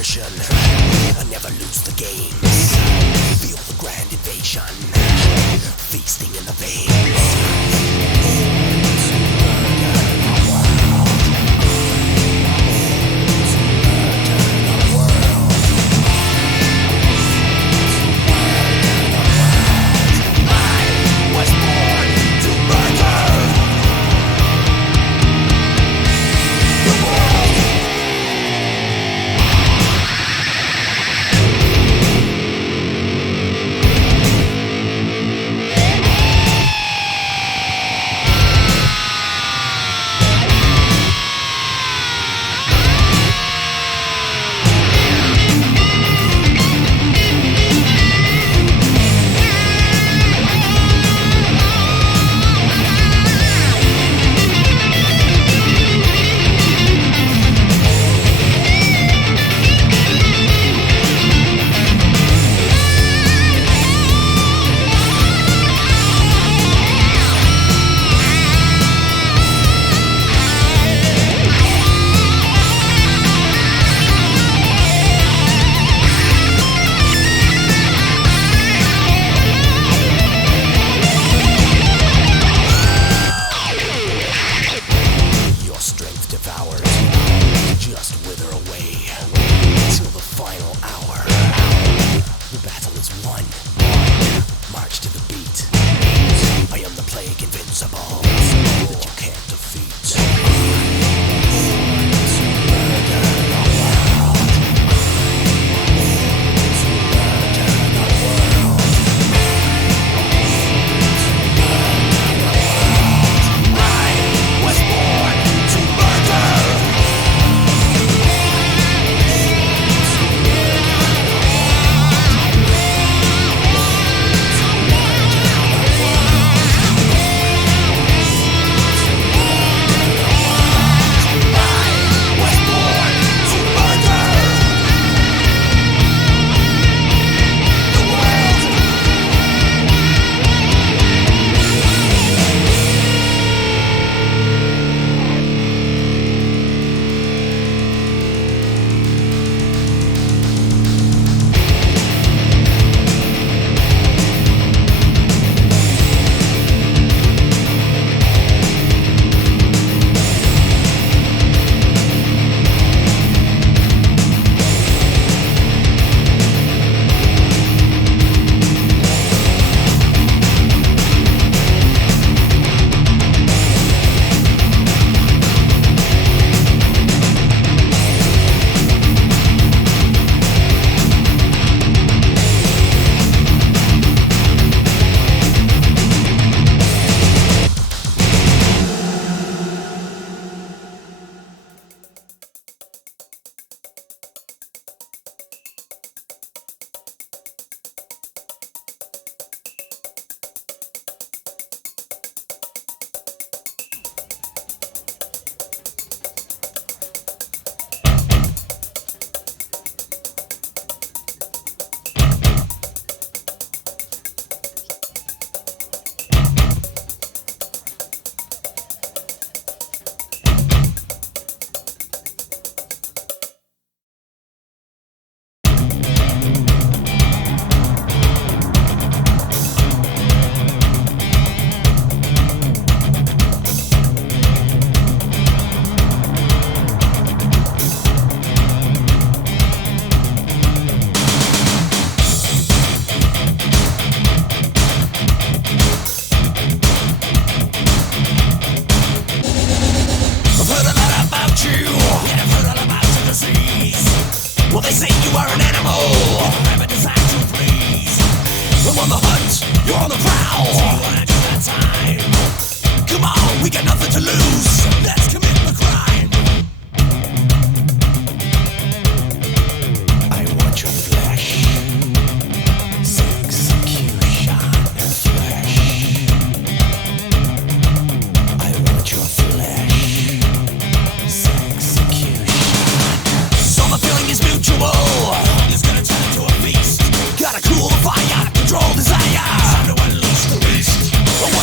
attrition. I never lose the games. Feel the grand invasion, feasting in the veins.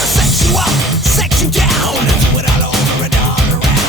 Sex you up, sex you down, do it all over and all around.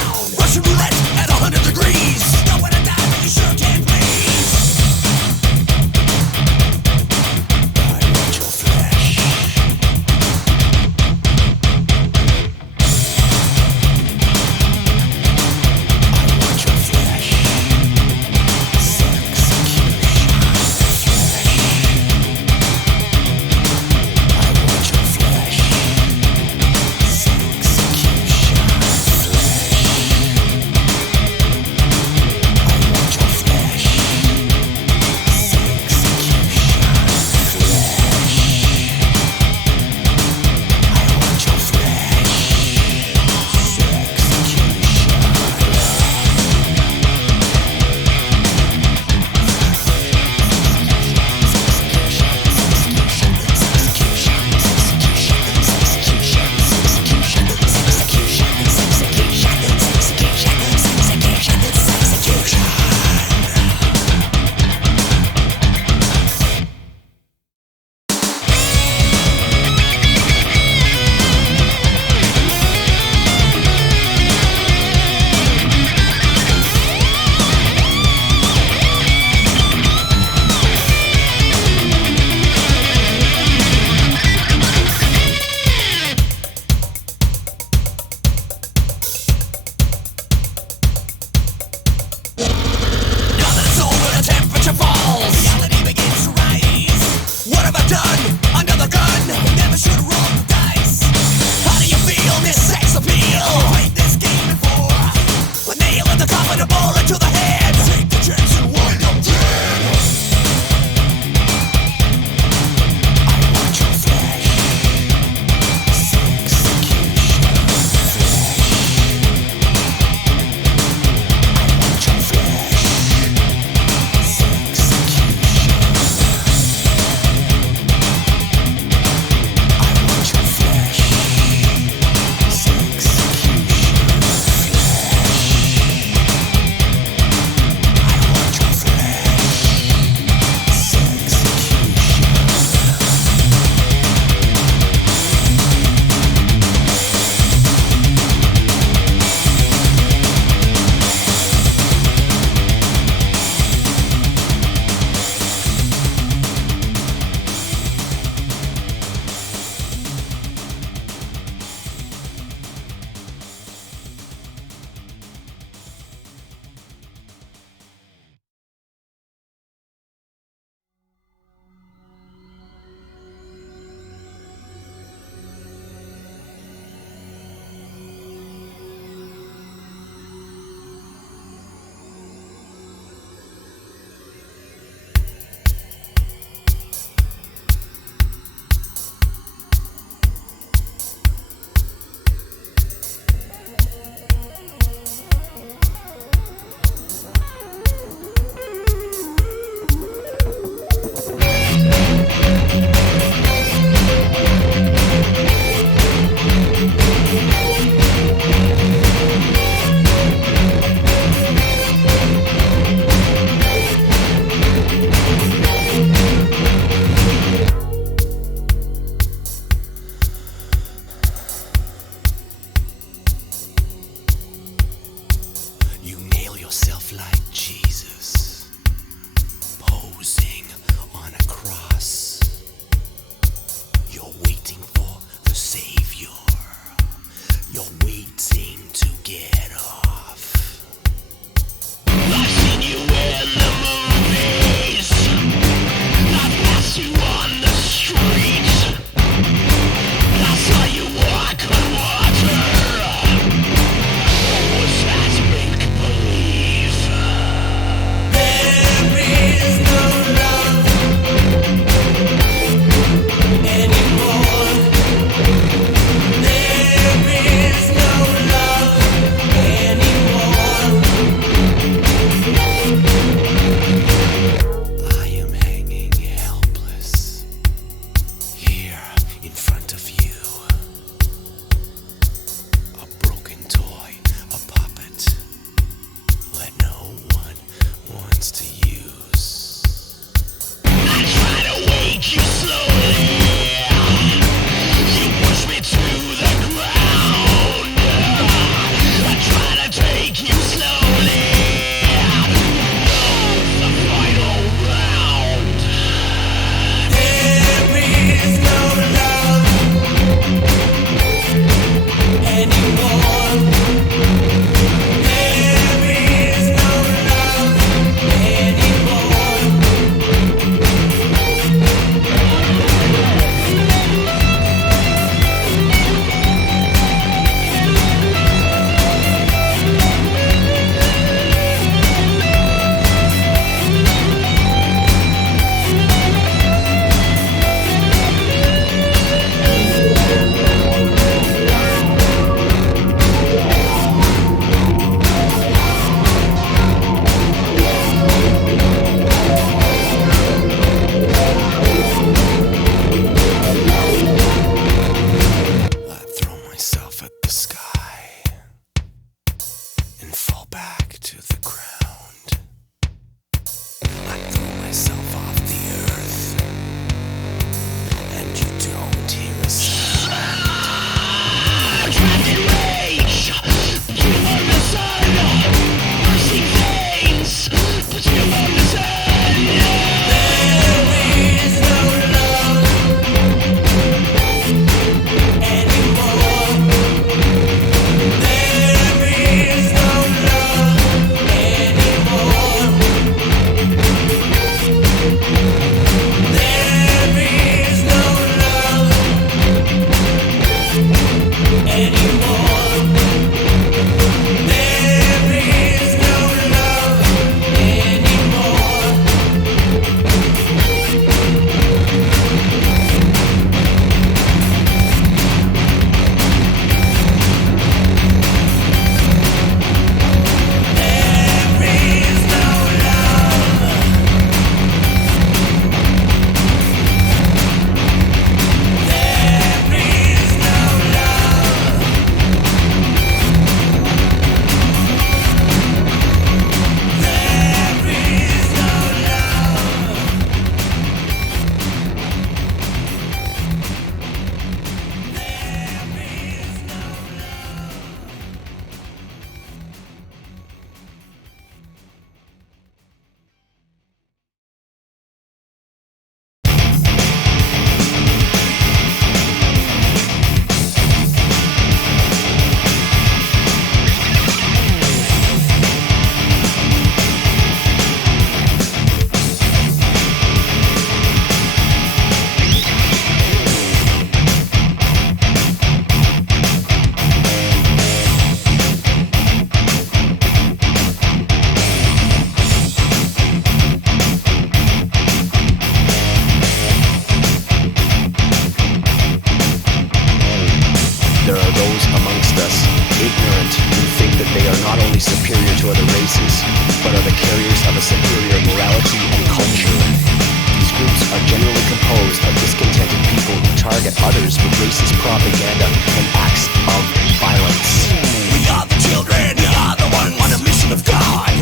racist propaganda and acts of violence. We are the children, we are the ones on a mission of God.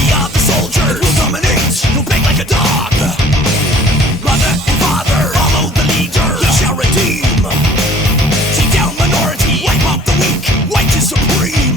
We are the soldiers, we'll dominate, we'll beg like a dog. Mother and father, follow the leader, he shall redeem. Take down minority, wipe out the weak, white is supreme.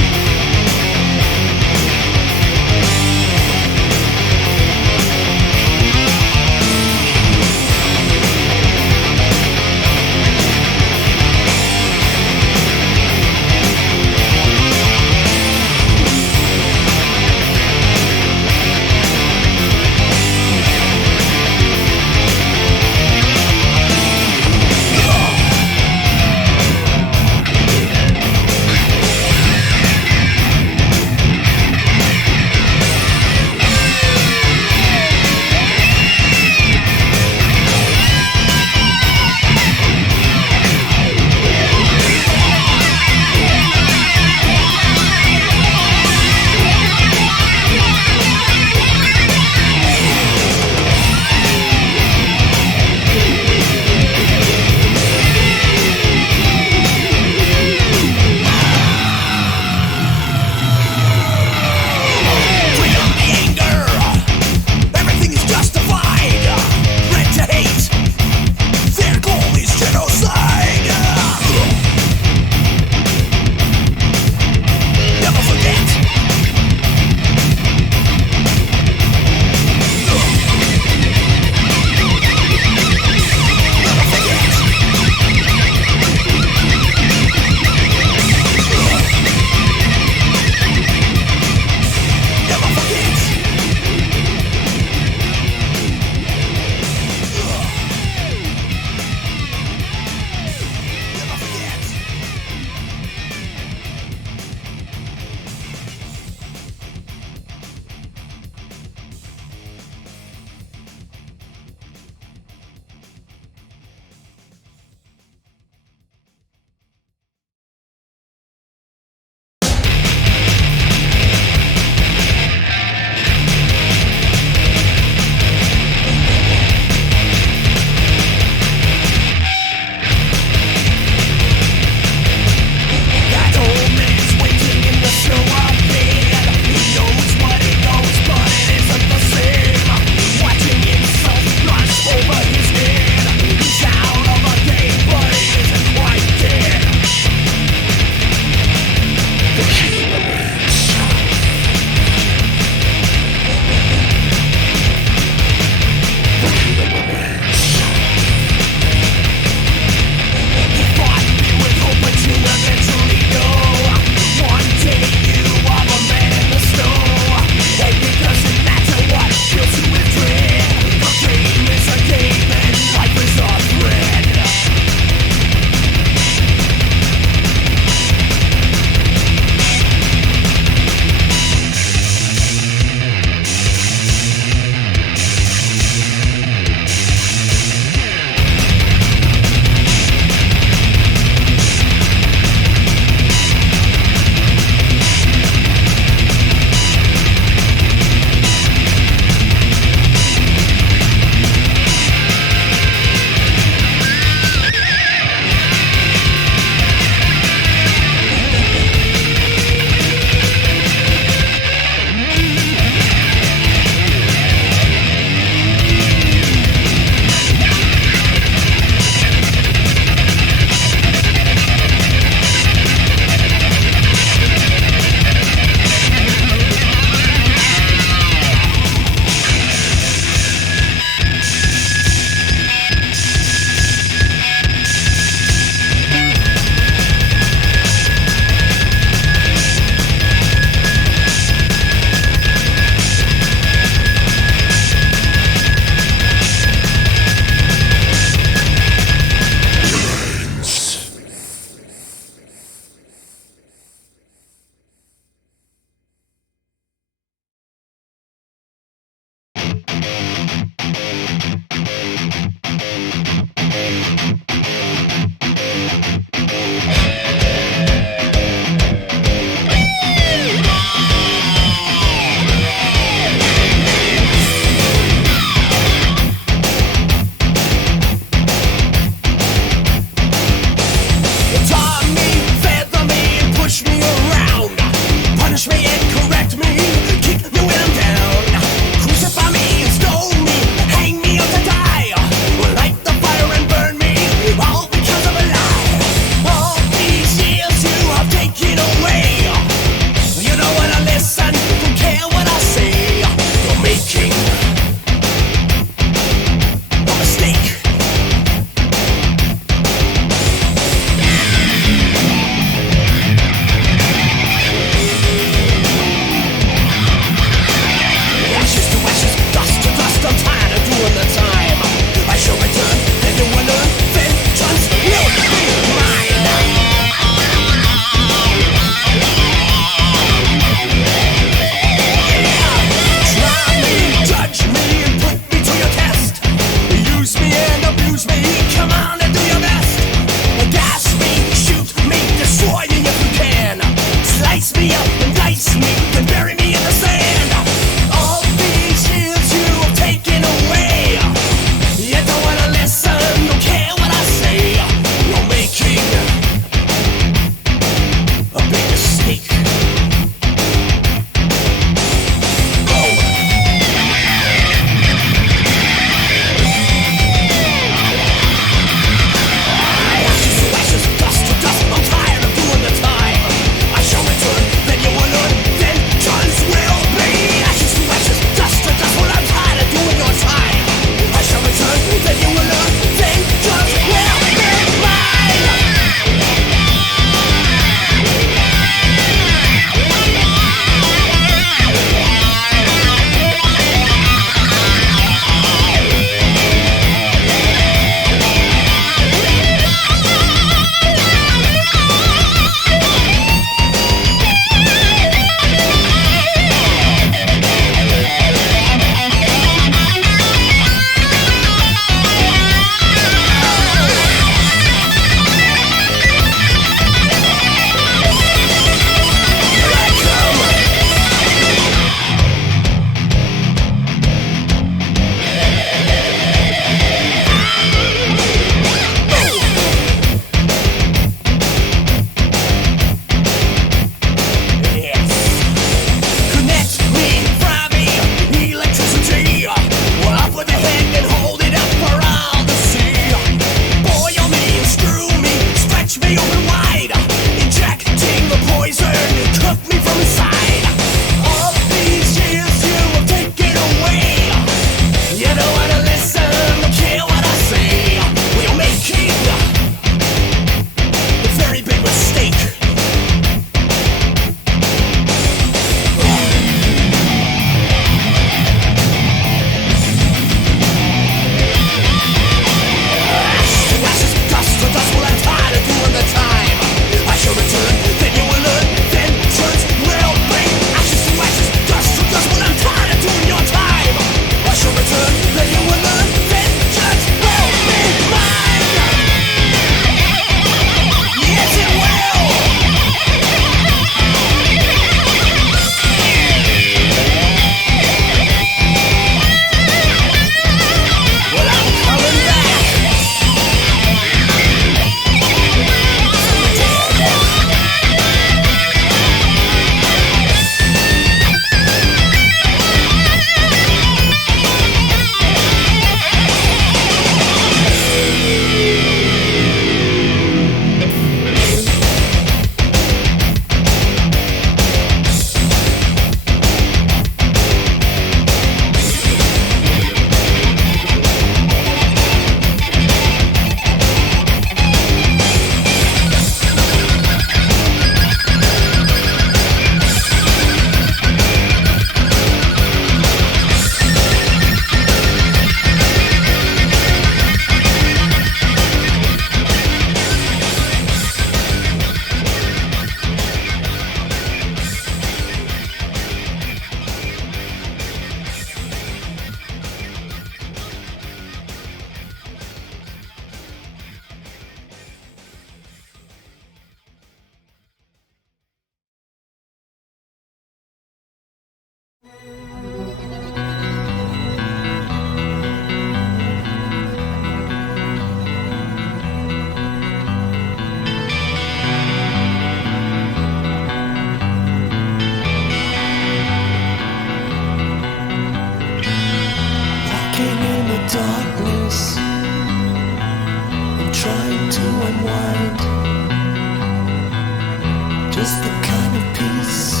just the kind of peace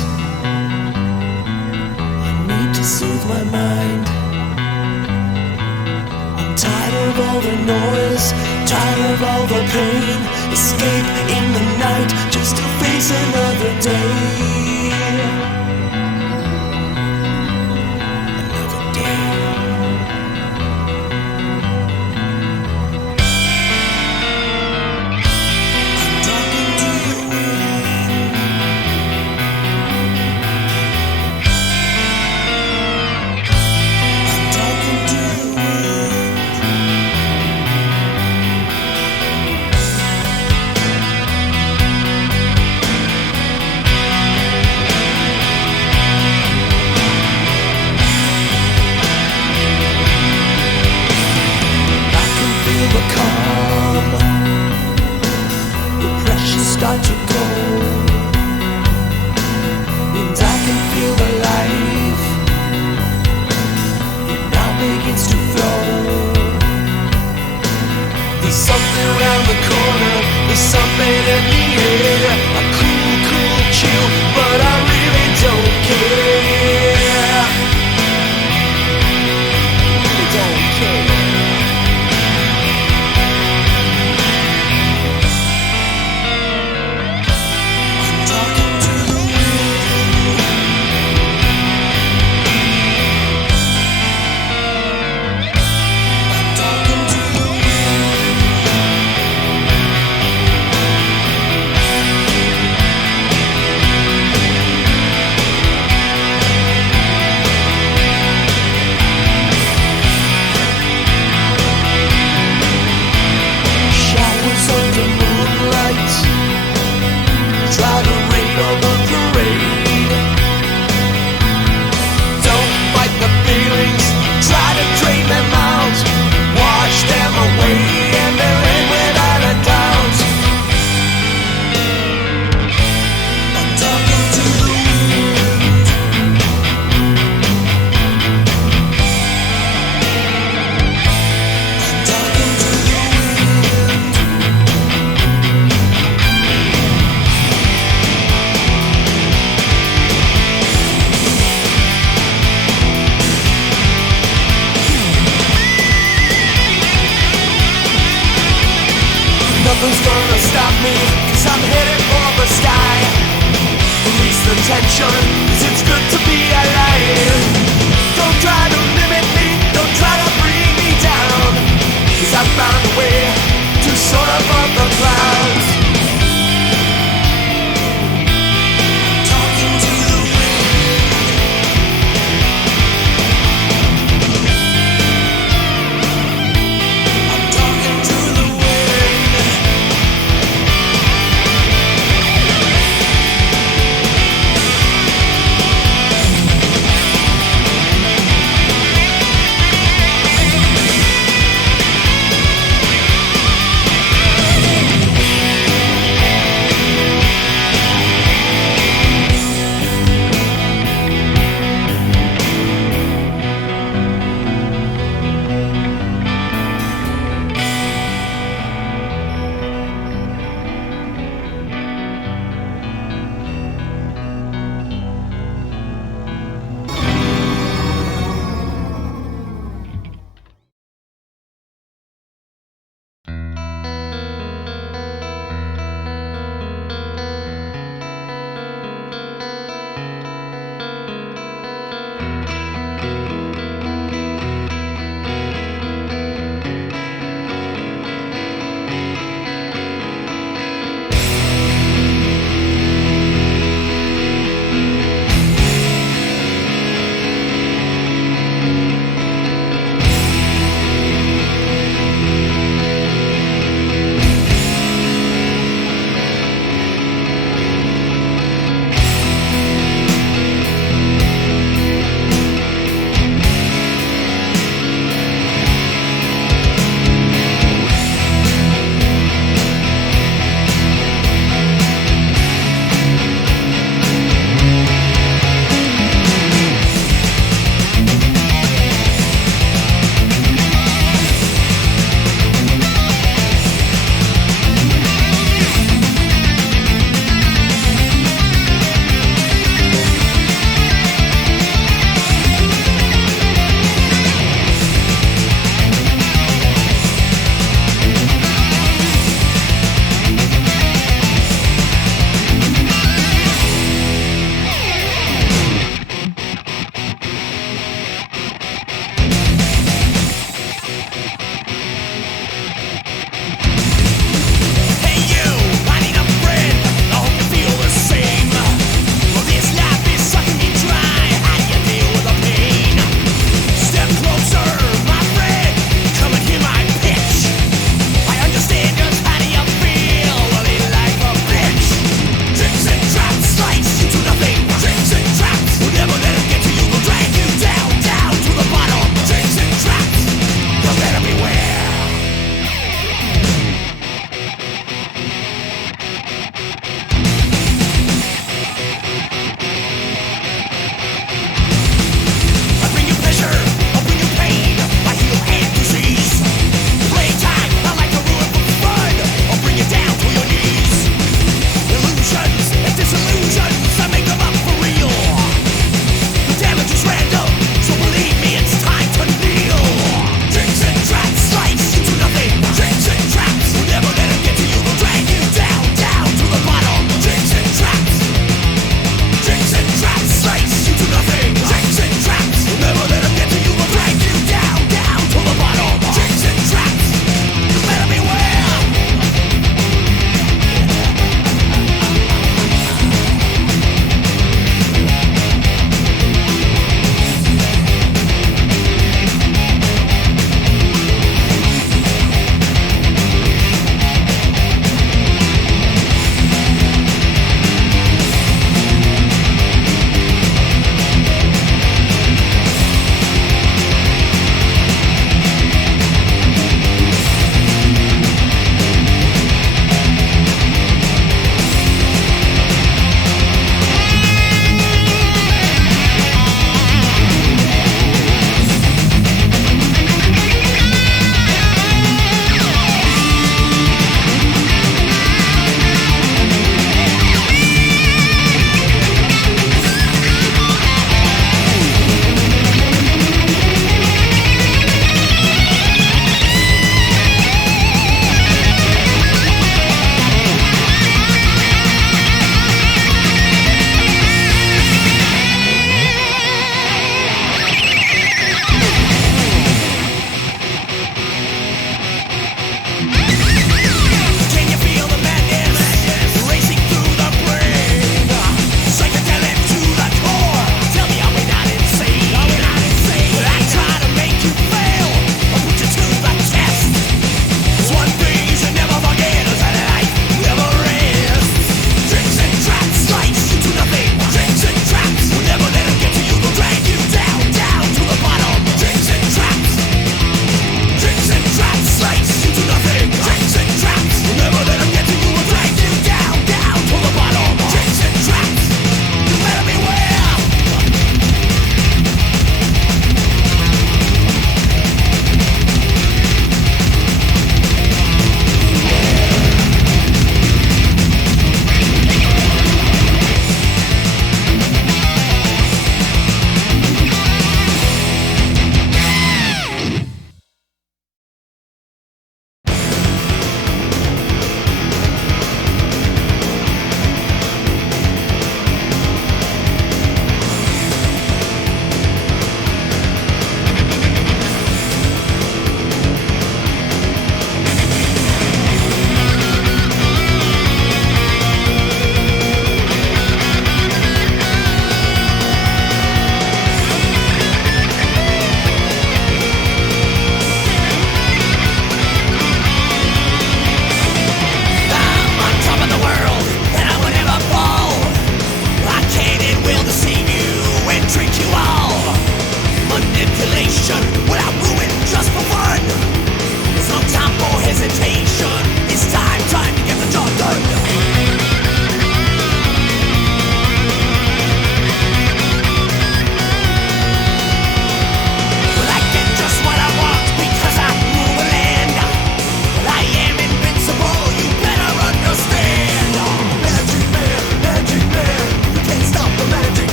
I need to soothe my mind. I'm tired of all the noise, tired of all the pain. Escape in the night just to face another day. Start to go, and I can feel the life. It now begins to flow. There's something around the corner, there's something in the air. A cool, cool chill, but I really don't care. Really don't care. Try to rain on the parade. Don't fight the feelings, try to drain them out. Wash them away and they'll end without a doubt. I'm talking to the wind. I'm talking to the wind. Nothing's gonna stop me, 'cause I'm headed for the sky. Release the tension, 'cause it's good to be alive. Don't try to limit me, don't try to bring me down, 'cause I found a way to soar above the clouds. Talking to the wind. I'm talking to the wind.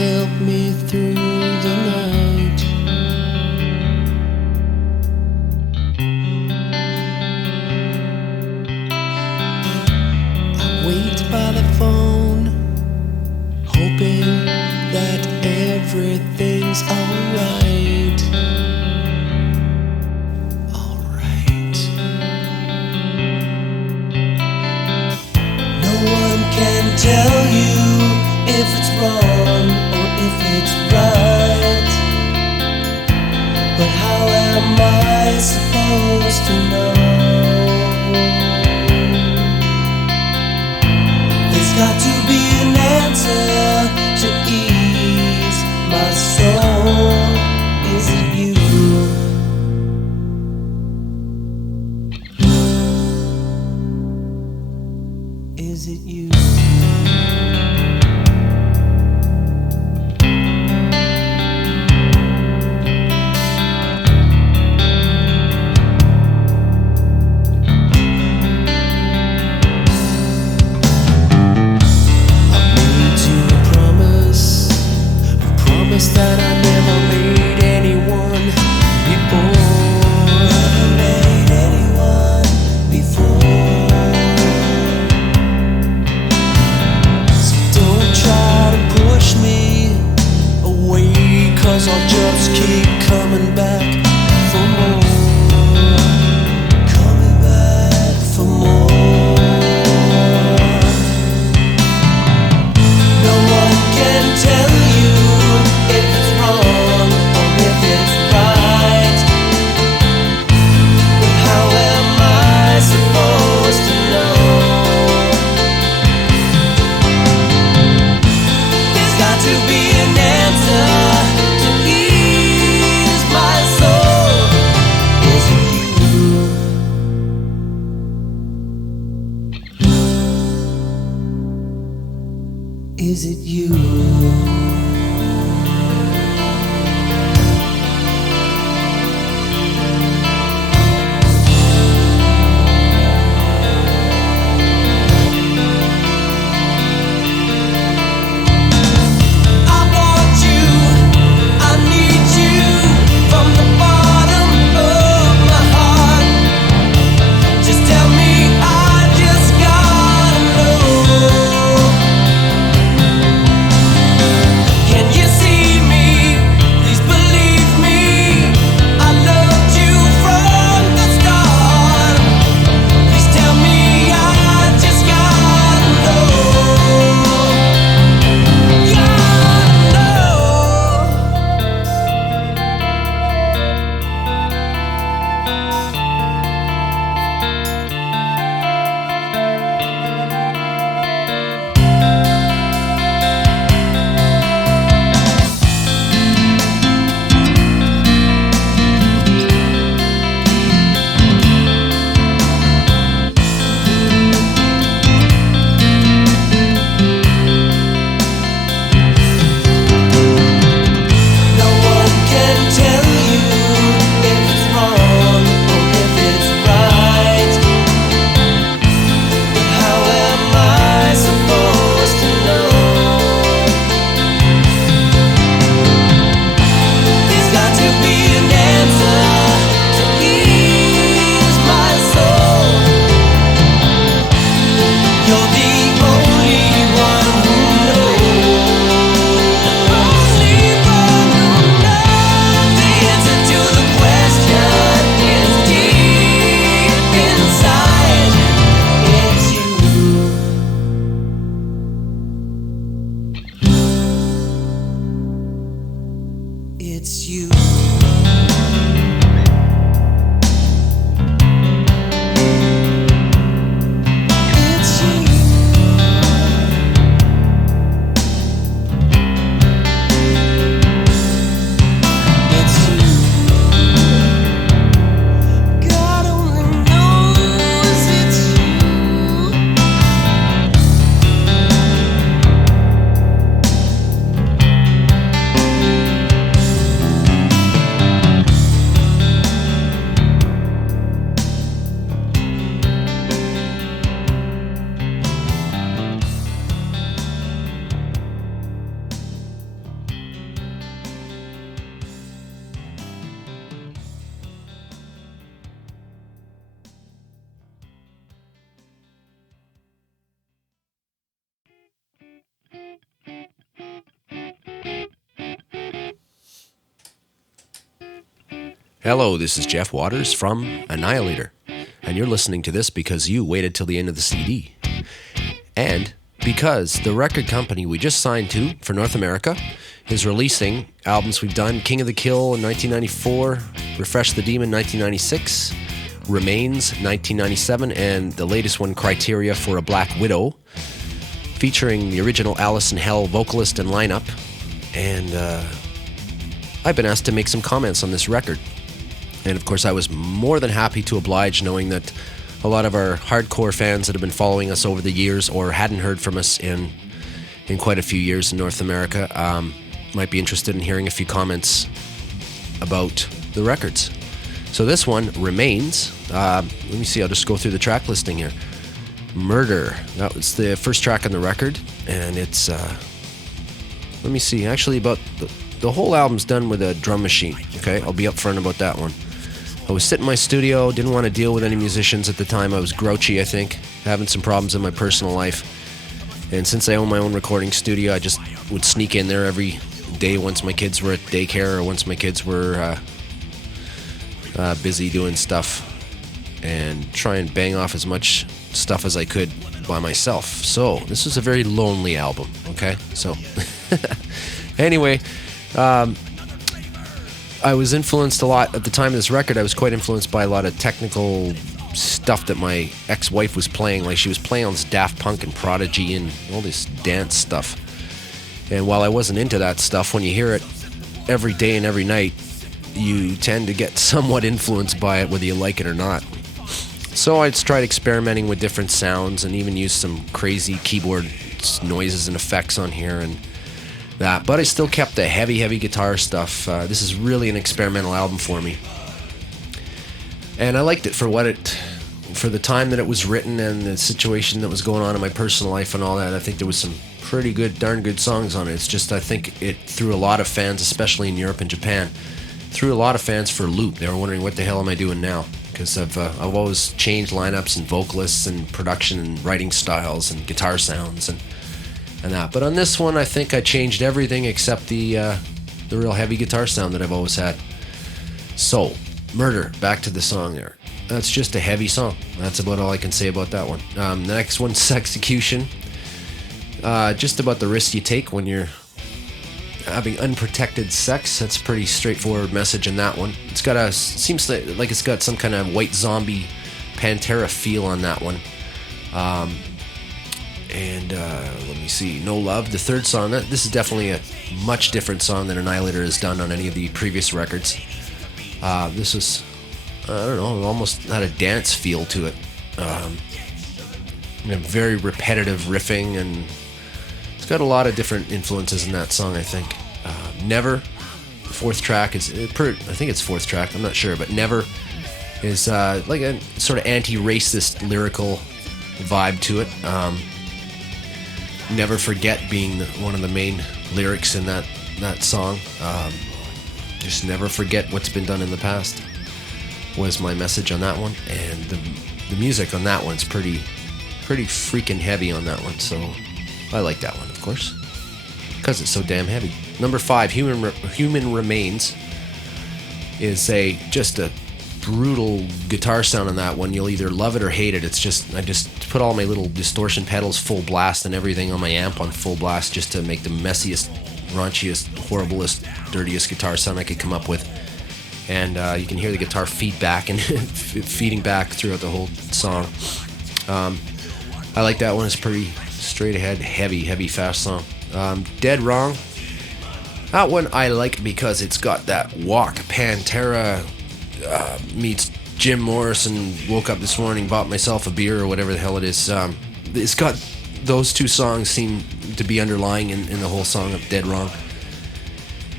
help me through the night. I wait by the phone, hoping that everything's alright. Alright. No one can tell you if it's wrong or if it's right. But how am I supposed to know? There's got to be an answer to ease my soul. Is it you? Is it you? That I never made anyone before. Never made anyone before. So don't try to push me away, 'cause I'll just keep coming back for more. Coming back for more. No one can tell you if it's wrong or if it's right. But how am I supposed to know? There's got to be an answer to ease my soul. Is it you? Is it you? Hello, this is Jeff Waters from Annihilator, and you're listening to this because you waited till the end of the CD. And because the record company we just signed to for North America is releasing albums we've done: King of the Kill in 1994, Refresh the Demon 1996, Remains 1997, and the latest one, Criteria for a Black Widow, featuring the original Alice in Hell vocalist and lineup. And I've been asked to make some comments on this record. And of course, I was more than happy to oblige, knowing that a lot of our hardcore fans that have been following us over the years or hadn't heard from us in quite a few years in North America might be interested in hearing a few comments about the records. So this one, Remains. Let me see, I'll just go through the track listing here. Murder, that was the first track on the record, and it's, let me see, actually about the whole album's done with a drum machine, okay? I'll be upfront about that one. I was sitting in my studio, didn't want to deal with any musicians at the time. I was grouchy, I think, having some problems in my personal life. And since I own my own recording studio, I just would sneak in there every day once my kids were at daycare or once my kids were busy doing stuff, and try and bang off as much stuff as I could by myself. So this is a very lonely album, okay? So anyway, I was influenced a lot at the time of this record. I was quite influenced by a lot of technical stuff that my ex-wife was playing. Like, she was playing on this Daft Punk and Prodigy and all this dance stuff. And while I wasn't into that stuff, when you hear it every day and every night, you tend to get somewhat influenced by it, whether you like it or not. So I tried experimenting with different sounds and even used some crazy keyboard noises and effects on here and that, but I still kept the heavy guitar stuff. This is really an experimental album for me, and I liked it for the time that it was written and the situation that was going on in my personal life and all that. I think there was some pretty good, darn good songs on it. It's just, I think it threw a lot of fans, especially in Europe and Japan, threw a lot of fans for a loop. They were wondering, what the hell am I doing now? Because I've always changed lineups and vocalists and production and writing styles and guitar sounds and that. But on this one, I think I changed everything except the real heavy guitar sound that I've always had. So, Murder, back to the song there. That's just a heavy song. That's about all I can say about that one. The next one, Sexecution. Just about the risk you take when you're having unprotected sex. That's a pretty straightforward message in that one. It's got seems like it's got some kind of White Zombie Pantera feel on that one. And let me see, No Love, the third song. This is definitely a much different song than Annihilator has done on any of the previous records. This is, I don't know, almost had a dance feel to it. Very repetitive riffing, and it's got a lot of different influences in that song, I think. Never, the fourth track, I think it's fourth track, I'm not sure, but Never is like a sort of anti-racist lyrical vibe to it. Never Forget being one of the main lyrics in that song. Just never forget what's been done in the past was my message on that one. And the music on that one's pretty freaking heavy on that one. So I like that one, of course, because it's so damn heavy. Number 5, Human Remains, is just a brutal guitar sound on that one. You'll either love it or hate it. It's just, I just put all my little distortion pedals full blast and everything on my amp on full blast just to make the messiest, raunchiest, horriblest, dirtiest guitar sound I could come up with. And you can hear the guitar feedback and feeding back throughout the whole song. I like that one. It's pretty straight ahead, heavy, fast song. Dead Wrong. That one I like because it's got that walk. Pantera meets Jim Morrison. Woke up this morning, bought myself a beer or whatever the hell it is. It's got those two songs seem to be underlying in the whole song of Dead Wrong.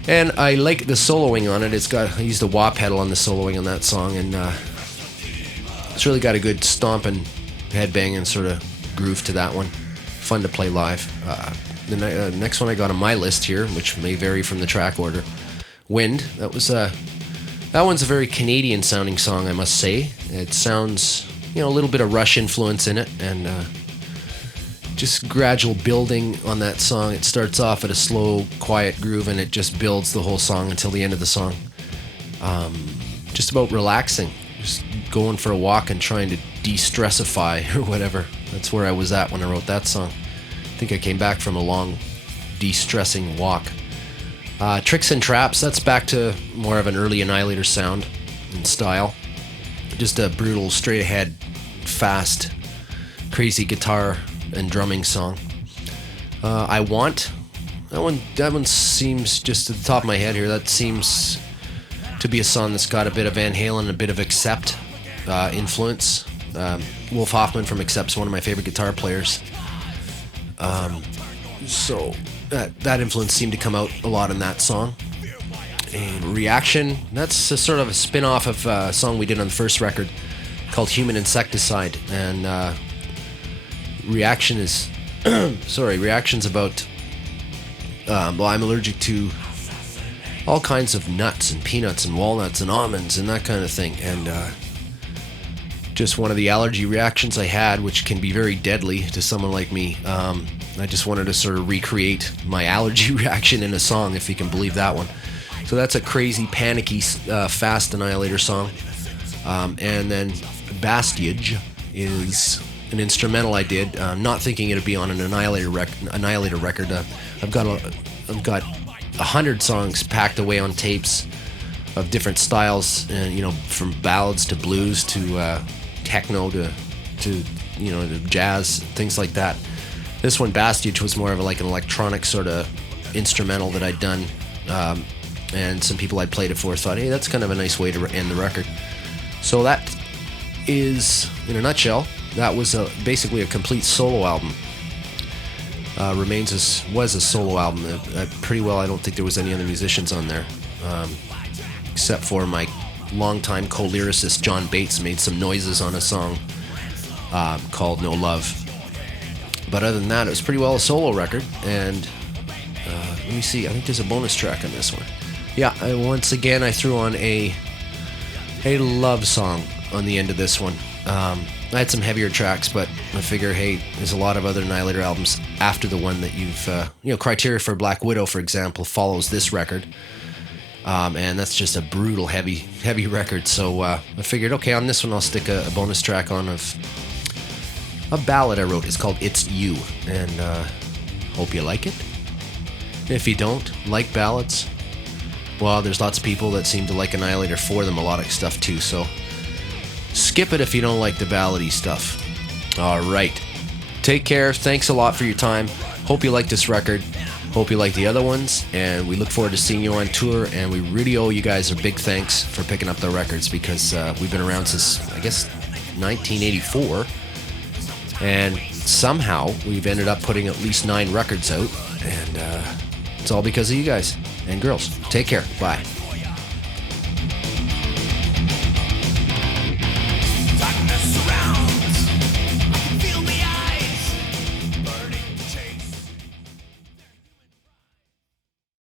And I like the soloing on it. I used a wah pedal on the soloing on that song, and it's really got a good stomping, headbanging sort of groove to that one. Fun to play live. The next one I got on my list here, which may vary from the track order, Wind. That one's a very Canadian sounding song, I must say. It sounds, a little bit of Rush influence in it, and just gradual building on that song. It starts off at a slow, quiet groove, and it just builds the whole song until the end of the song. just about relaxing, just going for a walk and trying to de-stressify or whatever. That's where I was at when I wrote that song. I think I came back from a long de-stressing walk. Tricks and Traps, that's back to more of an early Annihilator sound and style. Just a brutal, straight ahead, fast, crazy guitar and drumming song. I Want, that one seems, just at the top of my head here, that seems to be a song that's got a bit of Van Halen, a bit of Accept influence. Wolf Hoffman from Accept's one of my favorite guitar players. So that influence seemed to come out a lot in that song. And Reaction, that's a sort of a spin-off of a song we did on the first record called Human Insecticide. And Reaction is Reaction's about well, I'm allergic to all kinds of nuts and peanuts and walnuts and almonds and that kind of thing. And just one of the allergy reactions I had, which can be very deadly to someone like me. I just wanted to sort of recreate my allergy reaction in a song, if you can believe that one. So that's a crazy, panicky, fast Annihilator song. And then Bastiage is an instrumental I did, not thinking it'd be on an Annihilator record. I've got 100 songs packed away on tapes of different styles, and from ballads to blues to techno to to jazz, things like that. This one, Bastiage, was more of like an electronic sort of instrumental that I'd done, and some people I'd played it for thought, hey, that's kind of a nice way to end the record. So that is, in a nutshell, that was basically a complete solo album. Remains was a solo album. Pretty well, I don't think there was any other musicians on there, except for my longtime co-lyricist John Bates made some noises on a song called No Love. But other than that, it was pretty well a solo record. And let me see, I think there's a bonus track on this one. Yeah, once again I threw on a love song on the end of this one. I had some heavier tracks, but I figure, hey, there's a lot of other Annihilator albums after the one that you've, Criteria for Black Widow, for example, follows this record. And that's just a brutal, heavy record. So I figured, okay, on this one I'll stick a bonus track on of a ballad I wrote. It's called It's You, and hope you like it. If you don't like ballads, well, there's lots of people that seem to like Annihilator for the melodic stuff too, so skip it if you don't like the ballady stuff. Alright, take care, thanks a lot for your time. Hope you like this record, hope you like the other ones, and we look forward to seeing you on tour, and we really owe you guys a big thanks for picking up the records, because we've been around since, I guess, 1984, and somehow we've ended up putting at least 9 records out, and it's all because of you guys and girls. Take care, bye.